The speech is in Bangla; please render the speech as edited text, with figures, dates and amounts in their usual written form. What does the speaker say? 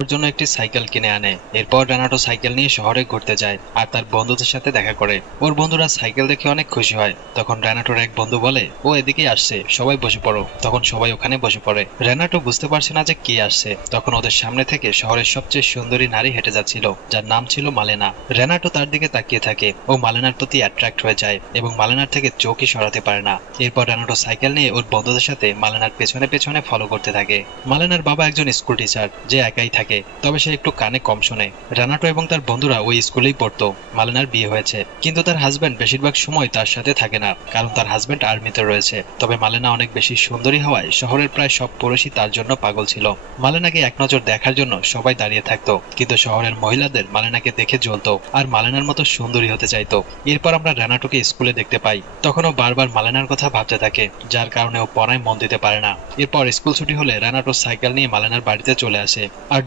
ওর জন্য একটি সাইকেল কিনে আনে। এরপর রেনাটো সাইকেল নিয়ে শহরে ঘুরতে যায় আর তার বন্ধুদের সাথে দেখা করে। ওর বন্ধুরা সাইকেল দেখে অনেক খুশি হয়। তখন রেনাটোর এক বন্ধু বলে, ও এদিকেই আসছে, সবাই বসে পড়ো। তখন সবাই ওখানে বসে পড়ে। রেনাটো বুঝতে পারছে না যে কে আসছে। তখন ওদের সামনে থেকে শহরের সবচেয়ে সুন্দরী নারী হেঁটে যাচ্ছিল, যার নাম ছিল মালেনা। রেনাটো তার দিকে তাকিয়ে থাকে। ও মালেনার প্রতি অ্যাট্রাক্ট হয়ে যায় এবং মালেনার থেকে চোখই সরাতে পারে না। এরপর রেনাটো সাইকেল নিয়ে ওর বন্ধুদের সাথে মালেনার পেছনে পেছনে ফলো করতে থাকে। মালেনার বাবা একজন স্কুল টিচার, যে একাই থাকে, তবে সে একটু কানে কম শোনে। রেনাটো এবং তার বন্ধুরা ওই স্কুলেই পড়তো। মালেনার বিয়ে হয়েছে, কিন্তু তার হাজবেন্ড বেশিরভাগ সময় তার সাথে থাকে না, কারণ তার হাজবেন্ড আর্মিতে রয়েছে। তবে মালেনা অনেক বেশি সুন্দরী হওয়ায় শহরের প্রায় সব পুরুষই তার জন্য পাগল ছিল। মালেনাকে এক নজর দেখার জন্য সবাই দাঁড়িয়ে থাকতো, কিন্তু শহরের মহিলাদের মালেনাকে দেখে জ্বলতো আর মালেনার মতো সুন্দরী হতে চাইতো। এরপর আমরা রেনাটোকে স্কুলে দেখতে পাই। তখন ও বারবার মালেনার কথা ভাবতে থাকে, যার কারণে ও পড়ায় মন দিতে পারে না। এরপর স্কুল ছুটি হলে রেনাটো সাইকেল নিয়ে মালেনার বাড়িতে চলে আসে আর